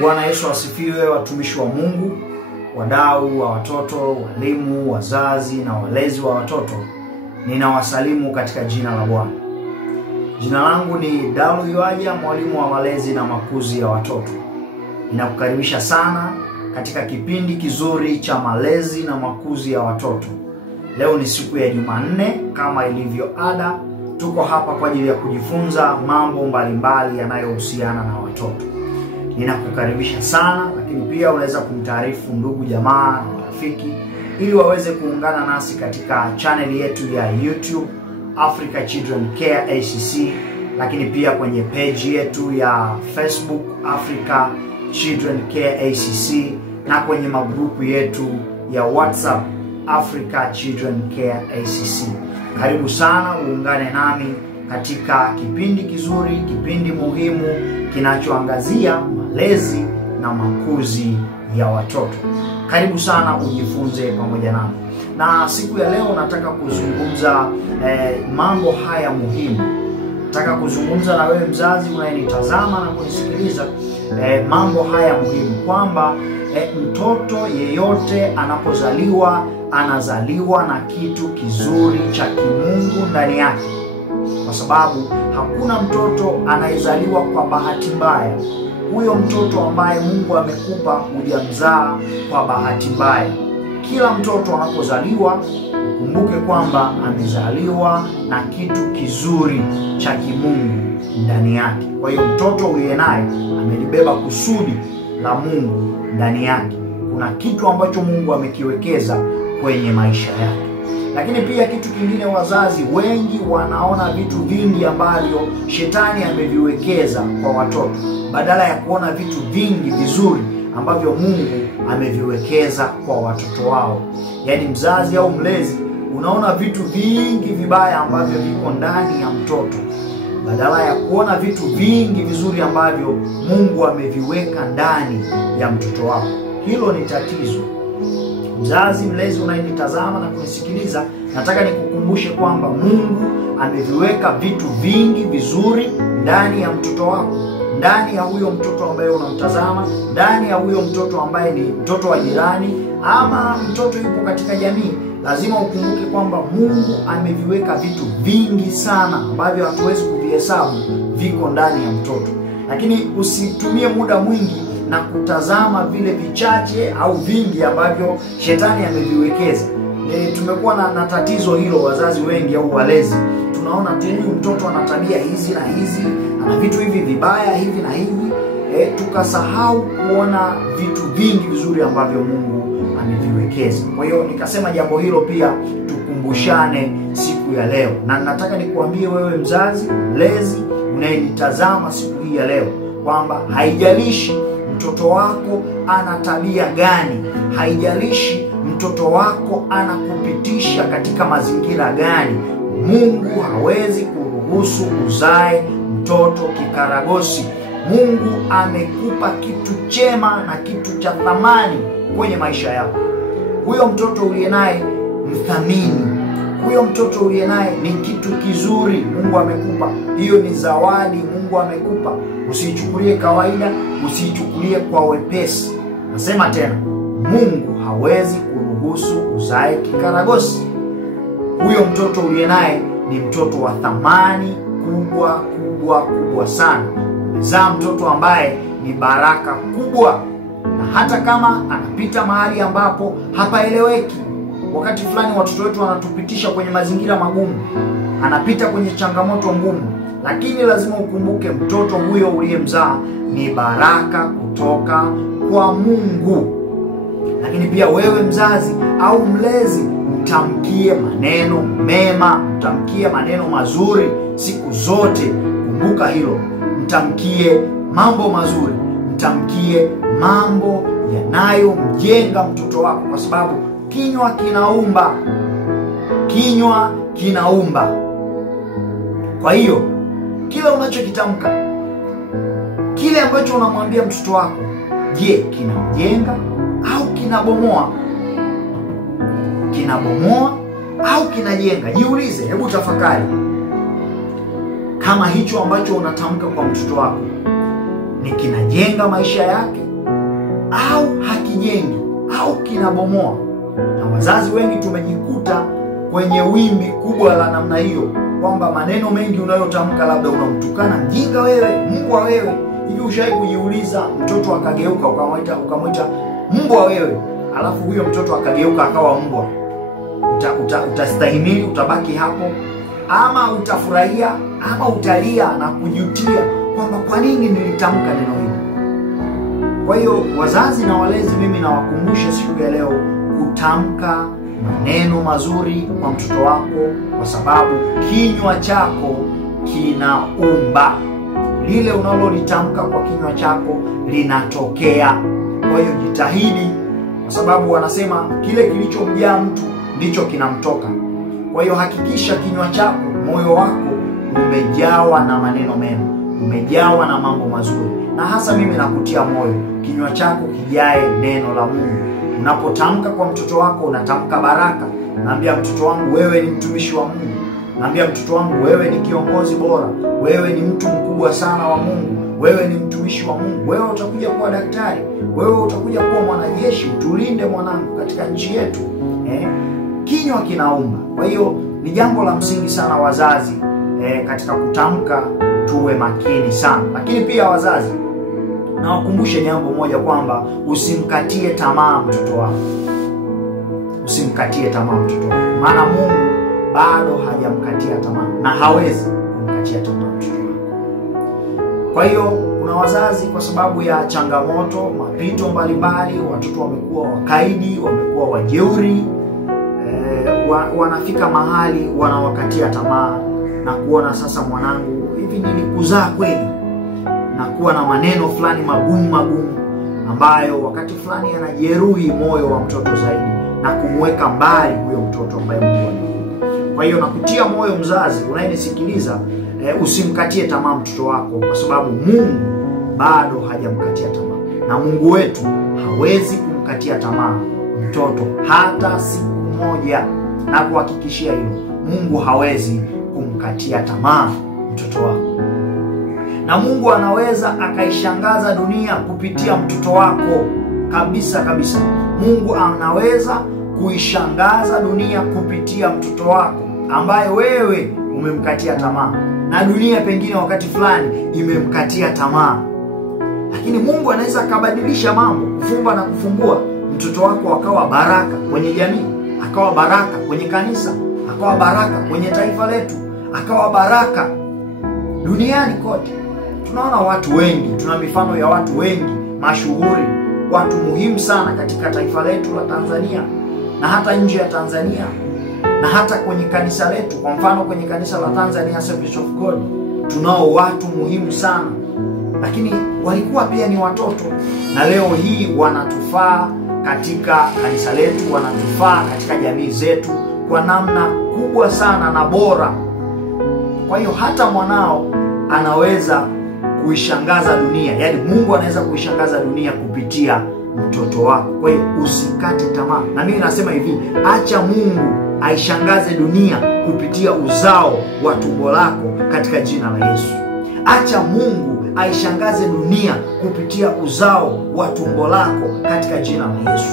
Bwana Yesu asifiwe, watumishi wa Mungu, wadau wa watoto, walimu, wazazi na walezi wa watoto. Ninawasalimu katika jina la Bwana. Jina langu ni Dalu Yuaja, mwalimu wa malezi na makuzi ya watoto. Ninakukaribisha sana katika kipindi kizuri cha malezi na makuzi ya watoto. Leo ni siku ya Jumanne, kama ilivyo ada, tuko hapa kwa ajili ya kujifunza mambo mbalimbali yanayohusiana na watoto. Ninakukaribisha sana, lakini pia unaweza kumtaarifu ndugu, jamaa na marafiki ili waweze kuungana nasi katika channel yetu ya YouTube Africa Children Care ACC, lakini pia kwenye page yetu ya Facebook Africa Children Care ACC, na kwenye magrupu yetu ya WhatsApp Africa Children Care ACC. Karibu sana uungane nami katika kipindi kizuri, kipindi muhimu kinachoangazia malezi na makuzi ya watoto. Karibu sana ujifunze pamoja nami. Na siku ya leo nataka kuzungumza mambo haya muhimu. Nataka kuzungumza na wewe mzazi unayenitazama na kunisikiliza mambo haya muhimu, kwamba mtoto yeyote anapozaliwa anazaliwa na kitu kizuri cha kimungu ndani yake, kwa sababu hakuna mtoto anayezaliwa kwa bahati mbaya. Huyo mtoto ambaye Mungu amekupa hujamzaa kwa bahati mbaya. Kila mtoto anapozaliwa, ukumbuke kwamba amezaliwa na kitu kizuri cha kimungu ndani yake. Kwa hiyo mtoto uliye naye amelibeba kusudi la Mungu ndani yake. Kuna kitu ambacho Mungu amekiwekeza kwenye maisha yake. Lakini pia kitu kingine, wazazi wengi wanaona vitu vingi ambavyo shetani ameviwekeza kwa watoto, badala ya kuona vitu vingi vizuri ambavyo Mungu ameviwekeza kwa watoto wao. Yaani mzazi au mlezi unaona vitu vingi vibaya ambavyo viko ndani ya mtoto, badala ya kuona vitu vingi vizuri ambavyo Mungu ameviweka ndani ya mtoto wako. Hilo ni tatizo. Mzazi, mlezi unayenitazama na kunisikiliza, nataka nikukumbushe kwamba Mungu ameviweka vitu vingi vizuri ndani ya mtoto wako, ndani ya huyo mtoto ambaye unamtazama, ndani ya huyo mtoto ambaye ni mtoto wa jirani ama mtoto yupo katika jamii. Lazima ukumbuke kwamba Mungu ameviweka vitu vingi sana ambavyo hatuwezi kuvihesabu, viko ndani ya mtoto. Lakini usitumie muda mwingi na kutazama vile vichache au vingi ambavyo shetani ameviwekeza. Tumekuwa na tatizo hilo, wazazi wengi au walezi. Tunaona tu huyu mtoto ana tabia hizi na hizi, ana vitu hivi vibaya hivi na hivi, tukasahau kuona vitu vingi vizuri ambavyo Mungu ameviwekeza. Kwa hiyo nikasema jambo hilo pia tukumbushane siku ya leo. Na nataka nikuambie wewe mzazi, mlezi unayenitazama siku hii ya leo, kwamba haijalishi mtoto wako ana tabia gani, haijalishi mtoto wako anakupitisha katika mazingira gani, Mungu hawezi kuruhusu uzae mtoto kikaragosi. Mungu amekupa kitu chema na kitu cha thamani kwenye maisha yako. Huyo mtoto uliye naye mthamini. Huyo mtoto uliye naye ni kitu kizuri Mungu amekupa. Hiyo ni zawadi Mungu amekupa. Usiichukulie kawaida, usiichukulie kwa wepesi. Nasema tena, Mungu hawezi kuruhusu uzae kikaragosi. Huyo mtoto uliye naye ni mtoto wa thamani kubwa sana. Umezaa mtoto ambaye ni baraka kubwa, na hata kama anapita mahali ambapo hapaeleweki, wakati fulani watoto wetu wanatupitisha kwenye mazingira magumu, anapita kwenye changamoto ngumu, lakini lazima ukumbuke mtoto huyo uliyemzaa ni baraka kutoka kwa Mungu. Lakini pia wewe mzazi au mlezi, mtamkie maneno mema, mtamkie maneno mazuri siku zote. Kumbuka hilo, mtamkie mambo mazuri, mtamkie mambo yanayomjenga mtoto wako, kwa sababu kinywa kinaumba. Kinywa kinaumba. Kwa hiyo kila unachokitamka, kile ambacho unamwambia mtoto wako, je, kinamjenga au kinabomoa? Kinabomoa au kinajenga? Jiulize, hebu tafakari. Kama hicho ambacho unatamka kwa mtoto wako ni kinajenga maisha yake au hakijengi au kinabomoa. Na wazazi wengi tumejikuta kwenye wimbi kubwa la namna hiyo, kwamba maneno mengi unayotamka, labda unamtukana mjinga wewe, mbwa wewe. Hivi ushawahi kujiuliza, mtoto akageuka ukamwita mbwa wewe, alafu huyo mtoto akageuka akawa mbwa, utastahimili? Utabaki hapo, ama utafurahia, ama utalia na kujutia kwamba kwa nini nilitamka neno hili? Kwa hiyo wazazi na walezi, mimi nawakumbusha siku ya leo kutamka maneno mazuri kwa mtoto wako, kwa sababu kinywa chako kinaumba. Lile unalolitamka kwa kinywa chako linatokea. Kwa hiyo jitahidi, kwa sababu wanasema kile kilichomjaa mtu ndicho kinamtoka. Kwa hiyo hakikisha kinywa chako, moyo wako umejawa na maneno mema, umejawa na mambo mazuri. Na hasa mimi nakutia moyo, kinywa chako kijae neno la Mungu. Unapotamka kwa mtoto wako, unatamka baraka. Naambia mtoto wangu, wewe ni mtumishi wa Mungu. Naambia mtoto wangu, wewe ni kiongozi bora. Wewe ni mtu mkubwa sana wa Mungu. Wewe ni mtumishi wa Mungu. Wewe utakuja kuwa daktari. Wewe utakuja kuwa mwanajeshi. Tulinde mwanangu katika nchi yetu. Kinywa kinaumba. Kwa hiyo ni jambo la msingi sana wazazi, katika kutamka tuwe makini sana. Lakini pia wazazi, na wakumbushe jambo moja, kwamba usimkatie tamaa mtoto wako. Usimkatie tamaa mtoto wako, maana Mungu bado hajamkatia tamaa na hawezi kumkatia tamaa mtoto wako. Kwa hiyo kuna wazazi, kwa sababu ya changamoto, mapito mbalimbali, watoto wamekuwa wakaidi, wamekuwa wajeuri, wanafika mahali wanawakatia tamaa na kuona sasa, mwanangu, hivi nilikuzaa kweli? Na kuwa na maneno fulani magumu ambayo wakati fulani yanajeruhi moyo wa mtoto zaidi na kumweka mbali huyo mtoto ambaye Mungu amempa. Kwa hiyo nakutia moyo mzazi unayenisikiliza, usimkatie tamaa mtoto wako, kwa sababu Mungu bado hajamkatia tamaa, na Mungu wetu hawezi kumkatia tamaa mtoto hata siku moja. Na kuhakikishia hilo, Mungu hawezi kumkatia tamaa mtoto wako. Na Mungu anaweza akaishangaza dunia kupitia mtoto wako kabisa kabisa. Mungu anaweza kuishangaza dunia kupitia mtoto wako ambaye wewe umemkatia tamaa, na dunia pengine wakati fulani imemkatia tamaa. Lakini Mungu anaweza akabadilisha mambo, kufumba na kufumbua. Mtoto wako akawa baraka kwenye jamii, akawa baraka kwenye kanisa, akawa baraka kwenye taifa letu, akawa baraka duniani kote. Tunaona watu wengi, tuna mifano ya watu wengi mashuhuri, watu muhimu sana katika taifa letu la Tanzania na hata nje ya Tanzania na hata kwenye kanisa letu. Kwa mfano kwenye kanisa la Tanzania Assembly of God tunao watu muhimu sana, lakini walikuwa pia ni watoto, na leo hii wanatufaa katika kanisa letu, wanatufaa katika jamii zetu kwa namna kubwa sana na bora. Kwa hiyo hata mwanao anaweza kuishangaza dunia, yaani Mungu anaweza kuishangaza dunia kupitia mtoto wako. Kwa hiyo usikate tamaa. Na mimi nasema hivi, acha Mungu aishangaze dunia kupitia uzao wa tumbo lako katika jina la Yesu. Acha Mungu aishangaze dunia kupitia uzao wa tumbo lako katika jina la Yesu.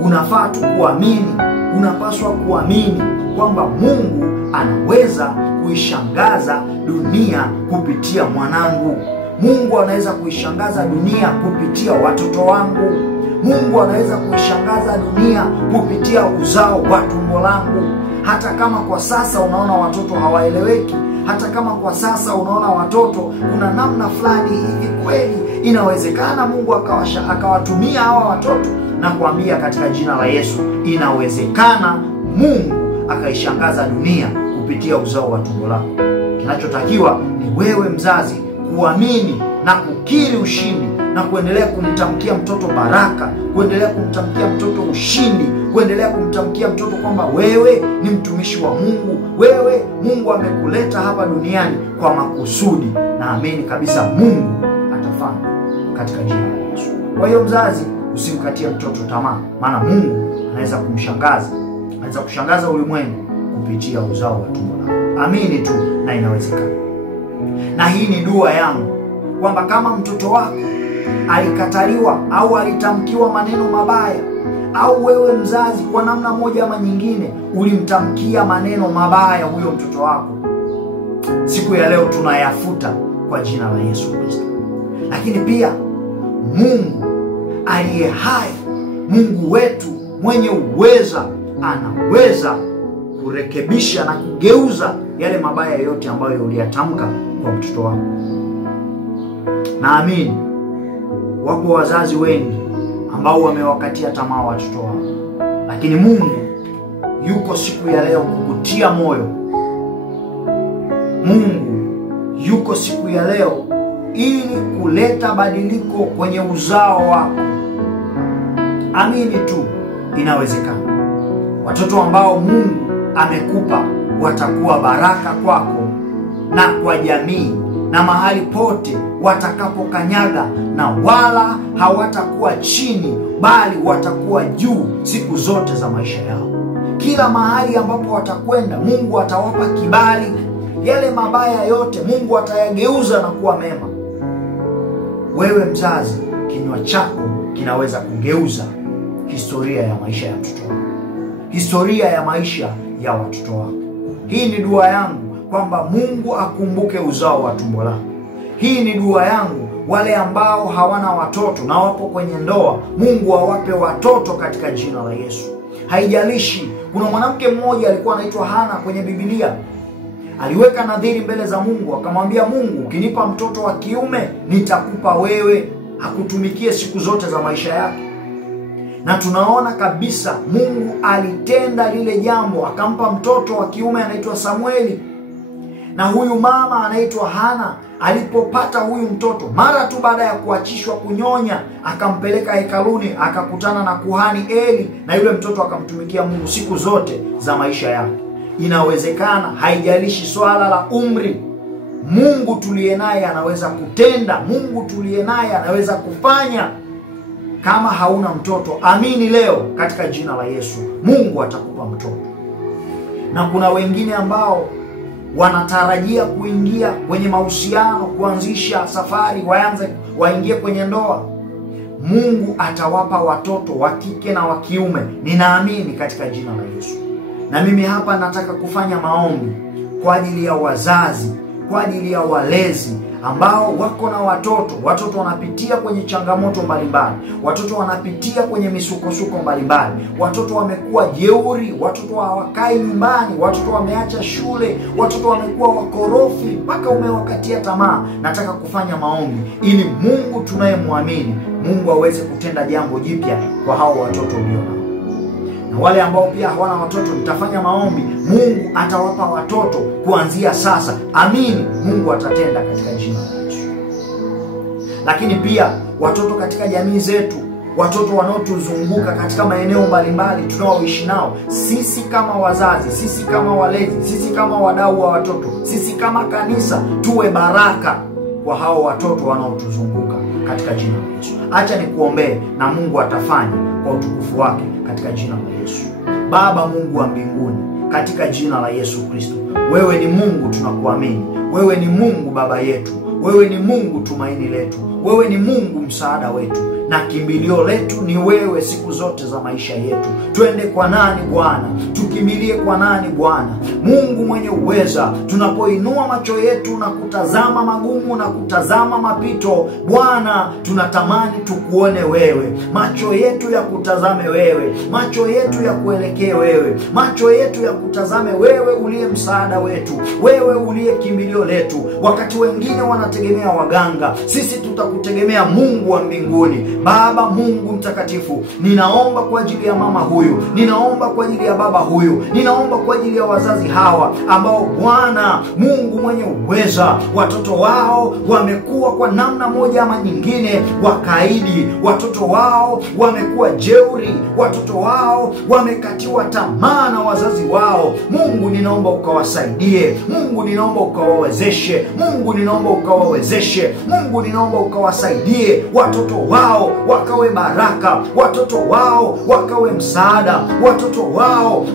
Unafaa tu kuamini, unapaswa kuamini kwamba Mungu anaweza kuishangaza dunia kupitia mwanangu. Mungu anaweza kuishangaza dunia kupitia watoto wangu. Mungu anaweza kuishangaza dunia kupitia uzao wa tumbo langu. Hata kama kwa sasa unaona watoto hawaeleweki, hata kama kwa sasa unaona watoto kuna namna fulani hivi, kweli inawezekana Mungu akawatumia hawa watoto, na kuambia katika jina la Yesu, inawezekana Mungu akaishangaza dunia kupitia uzao wa tumbo lako. Kinachotakiwa ni wewe mzazi kuamini na kukiri ushindi na kuendelea kumtamkia mtoto baraka, kuendelea kumtamkia mtoto ushindi, kuendelea kumtamkia mtoto kwamba wewe ni mtumishi wa Mungu, wewe Mungu amekuleta hapa duniani kwa makusudi. Naamini kabisa Mungu atafanya katika jina la Yesu. Kwa hiyo mzazi, usimkatie mtoto tamaa, maana Mungu anaweza kumshangaza, anaweza kushangaza ulimwengu kupitia uzao wa tumbo lako. Amini tu na inawezekana. Na hii ni dua yangu kwamba kama mtoto wako alikataliwa au alitamkiwa maneno mabaya, au wewe mzazi kwa namna moja ama nyingine ulimtamkia maneno mabaya huyo mtoto wako, siku ya leo tunayafuta kwa jina la Yesu Kristo. Lakini pia Mungu aliye hai, Mungu wetu mwenye uweza, anaweza kurekebisha na kugeuza yale mabaya yote ambayo uliyatamka kwa mtoto wako. Naamini wako wazazi wengi ambao wamewakatia tamaa watoto wao, lakini Mungu yuko siku ya leo kukutia moyo. Mungu yuko siku ya leo ili kuleta badiliko kwenye uzao wako. Amini tu, inawezekana. Watoto ambao Mungu amekupa watakuwa baraka kwako na kwa jamii na mahali pote watakapokanyaga, na wala hawatakuwa chini bali watakuwa juu siku zote za maisha yao. Kila mahali ambapo watakwenda, Mungu atawapa kibali. Yale mabaya yote Mungu atayageuza na kuwa mema. Wewe mzazi, kinywa chako kinaweza kugeuza historia ya maisha ya mtoto wako, historia ya maisha ya watoto wako. Hii ni dua yangu kwamba Mungu akumbuke uzao wa tumbo lako. Hii ni dua yangu wale ambao hawana watoto na wapo kwenye ndoa, Mungu awape watoto katika jina la Yesu. Haijalishi, kuna mwanamke mmoja alikuwa anaitwa Hana kwenye Biblia. Aliweka nadhiri mbele za Mungu, akamwambia Mungu, ukinipa mtoto wa kiume nitakupa wewe akutumikie siku zote za maisha yake. Na tunaona kabisa Mungu alitenda lile jambo, akampa mtoto wa kiume anaitwa Samueli. Na huyu mama anaitwa Hana alipopata huyu mtoto, mara tu baada ya kuachishwa kunyonya, akampeleka hekaluni, akakutana na kuhani Eli, na yule mtoto akamtumikia Mungu siku zote za maisha yake. Inawezekana, haijalishi swala la umri. Mungu tuliye naye anaweza kutenda, Mungu tuliye naye anaweza kufanya. Kama hauna mtoto, amini leo katika jina la Yesu, Mungu atakupa mtoto. Na kuna wengine ambao wanatarajia kuingia kwenye mahusiano, kuanzisha safari, waingie kwenye ndoa. Mungu atawapa watoto wa kike na wa kiume, ninaamini katika jina la Yesu. Na mimi hapa nataka kufanya maombi kwa ajili ya wazazi, kwa ajili ya walezi ambao wako na watoto wanapitia kwenye changamoto mbalimbali, watoto wanapitia kwenye misukosuko mbalimbali, watoto wamekuwa jeuri, watoto hawakai nyumbani, watoto wameacha shule, watoto wamekuwa wakorofi mpaka umewakatia tamaa. Nataka kufanya maombi ili Mungu tunayemwamini, Mungu aweze kutenda jambo jipya kwa hao watoto ulionao. Na wale ambao pia hawana watoto, nitafanya maombi, Mungu atawapa watoto kuanzia sasa. Amini, Mungu atatenda katika jina la Yesu. Lakini pia watoto katika jamii zetu, watoto wanaotuzunguka katika maeneo mbalimbali tunaoishi nao, sisi kama wazazi, sisi kama walezi, sisi kama wadau wa watoto, sisi kama kanisa, tuwe baraka kwa hao watoto wanaotuzunguka katika jina la Yesu. Acha nikuombee na Mungu atafanya kwa utukufu wake katika jina la Yesu. Baba Mungu wa mbinguni, katika jina la Yesu Kristo, wewe ni Mungu, tunakuamini. Wewe ni Mungu baba yetu, wewe ni Mungu tumaini letu, wewe ni Mungu msaada wetu, na kimbilio letu ni wewe siku zote za maisha yetu. Twende kwa nani Bwana? Tukimbilie kwa nani Bwana? Mungu mwenye uweza, tunapoinua macho yetu na kutazama magumu na kutazama mapito, Bwana, tunatamani tukuone wewe. Macho yetu ya kutazame wewe, macho yetu ya kuelekee wewe, macho yetu ya kutazame wewe uliye msaada wetu, wewe uliye kimbilio letu. Wakati wengine wanategemea waganga, sisi tutakutegemea Mungu wa mbinguni. Baba Mungu mtakatifu, ninaomba kwa ajili ya mama huyu, ninaomba kwa ajili ya baba huyu, ninaomba kwa ajili ya wazazi hawa ambao Bwana Mungu mwenye uweza, watoto wao wamekuwa kwa namna moja ama nyingine wakaidi, watoto wao wamekuwa jeuri, watoto wao wamekatiwa tamaa na wazazi wao. Mungu ninaomba ukawasaidie, Mungu ninaomba ukawawezeshe, Mungu ninaomba ukawawezeshe. Mungu ninaomba ukawasaidie watoto wao wakawe baraka, watoto wao wakawe msaada, watoto wao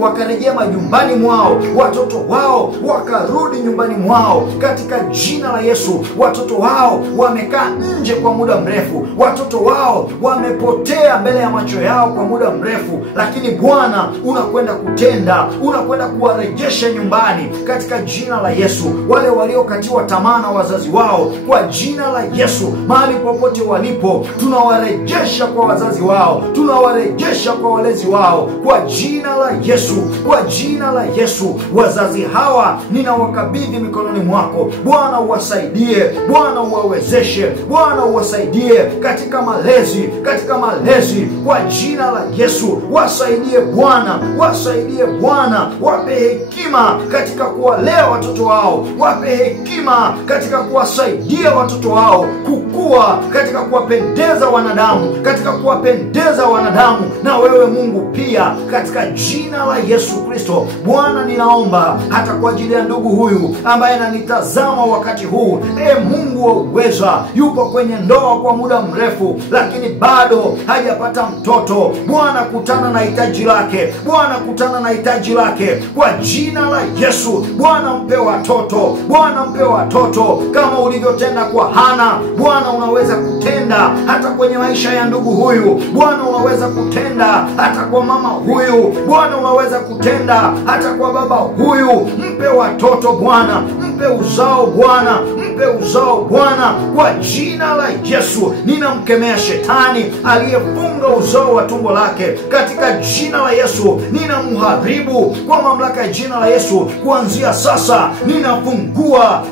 wakarejea majumbani mwao, watoto wao wakarudi nyumbani mwao katika jina la Yesu. Watoto wao wamekaa nje kwa muda mrefu, watoto wao wamepotea mbele ya macho yao kwa muda mrefu, lakini Bwana unakwenda kutenda, unakwenda kuwarejesha nyumbani katika jina la Yesu. Wale waliokatiwa tamaa na wazazi wao, kwa jina la Yesu, mahali popote walipo, tunawarejesha kwa wazazi wao, tunawarejesha kwa walezi wao kwa jina la Yesu, kwa jina la Yesu. Wazazi hawa ninawakabidhi mikononi mwako. Bwana uwasaidie, Bwana uwawezeshe, Bwana uwasaidie katika malezi, kwa jina la Yesu. Wasaidie Bwana, wasaidie Bwana, wape hekima katika kuwalea watoto wao, wape hekima katika kuwasaidia watoto wao kukua katika kuwapendeza wanadamu, katika kuwapendeza wanadamu na wewe Mungu pia, katika jina la Yesu Kristo. Bwana ninaomba hata kwa ajili ya ndugu huyu ambaye ananitazama wakati huu, Mungu wa uweza, yupo kwenye ndoa kwa muda mrefu lakini bado hajapata mtoto. Bwana kutana na hitaji lake, Bwana kutana na hitaji lake kwa jina la Yesu. Bwana mpe watoto, Bwana mpe watoto kama ulivyotenda kwa Hana. Bwana unaweza kutenda hata kwenye maisha ya ndugu huyu. Bwana unaweza kutenda hata kwa mama huyu. Bwana unaweza kutenda hata kwa baba huyu. Mpe watoto Bwana, mpe uzao Bwana, mpe uzao Bwana kwa jina la Yesu. Ninamkemea shetani aliyefunga uzao wa tumbo lake katika jina la Yesu. Ninamharibu kwa mamlaka ya jina la Yesu. Kuanzia sasa ninafungua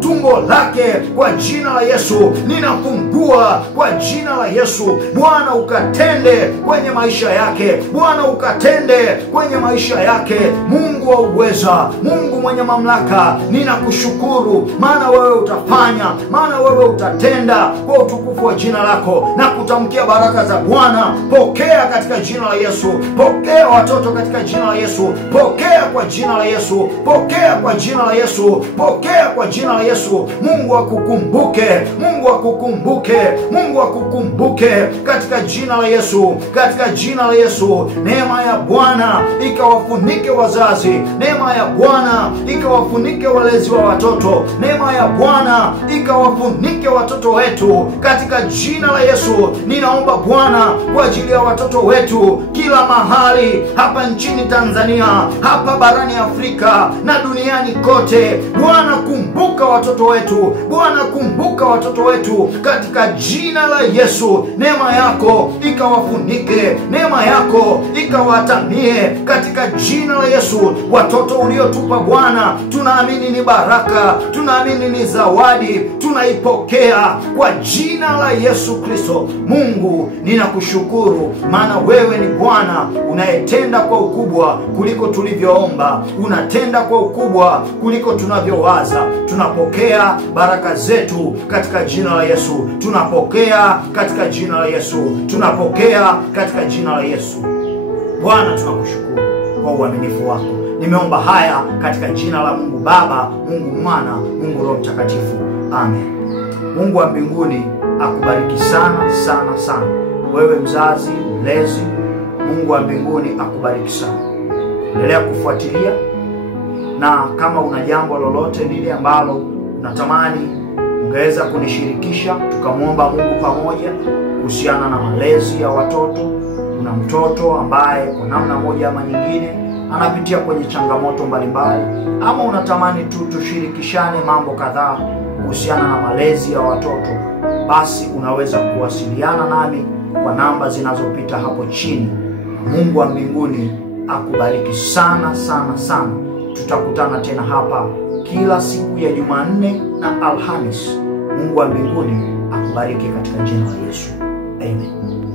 tumbo lake kwa jina la Yesu. Ninafungua kwa jina la Yesu. Bwana ukatende kwenye maisha yake, Bwana ukatende kwenye maisha yake. Mungu wa uweza, Mungu mwenye mamlaka, ninakushukuru maana wewe utafanya, maana wewe utatenda kwa utukufu wa jina lako. Na kutamkia baraka za Bwana. Pokea katika jina la Yesu. Pokea watoto katika jina la Yesu. Pokea kwa jina la Yesu. Pokea kwa jina la Yesu. Pokea kwa jina la Yesu. Mungu akukumbuke, Mungu akukumbuke, Mungu akukumbuke katika jina la Yesu, katika jina la Yesu. Neema ya Bwana ikawafunike wazazi, neema ya Bwana ikawafunike walezi wa watoto, neema ya Bwana ikawafunike watoto wetu katika jina la Yesu. Ninaomba Bwana kwa ajili ya watoto wetu kila mahali, hapa nchini Tanzania, hapa barani Afrika na duniani kote. Bwana kumbuka watoto wetu, Bwana kumbuka watoto wetu katika jina la Yesu. Neema yako ikawafunike, neema yako ikawatamie katika jina la Yesu. Watoto uliotupa Bwana, tunaamini ni baraka, tunaamini ni zawadi, tunaipokea kwa jina la Yesu Kristo. Mungu ninakushukuru maana wewe ni Bwana unayetenda kwa ukubwa kuliko tulivyoomba, unatenda kwa ukubwa kuliko tunavyowaza. Tunapokea baraka zetu katika jina la Yesu, tunapokea katika jina la Yesu, tunapokea katika jina la Yesu. Bwana tunakushukuru kwa uaminifu wako. Nimeomba haya katika jina la Mungu Baba, Mungu Mwana, Mungu Roho Mtakatifu. Amen. Mungu wa mbinguni akubariki sana sana sana. Wewe mzazi, mlezi, Mungu wa mbinguni akubariki sana. Endelea kufuatilia, na kama una jambo lolote lile ambalo unatamani ungeweza kunishirikisha, tukamwomba Mungu pamoja kuhusiana na malezi ya watoto. Una mtoto ambaye kwa namna moja ama nyingine anapitia kwenye changamoto mbalimbali, ama unatamani tu tushirikishane mambo kadhaa kuhusiana na malezi ya watoto, basi unaweza kuwasiliana nami kwa namba zinazopita hapo chini. Mungu wa mbinguni akubariki sana sana sana. Tutakutana tena hapa kila siku ya Jumanne na Alhamisi. Mungu wa mbinguni akubariki katika jina la Yesu. Amen.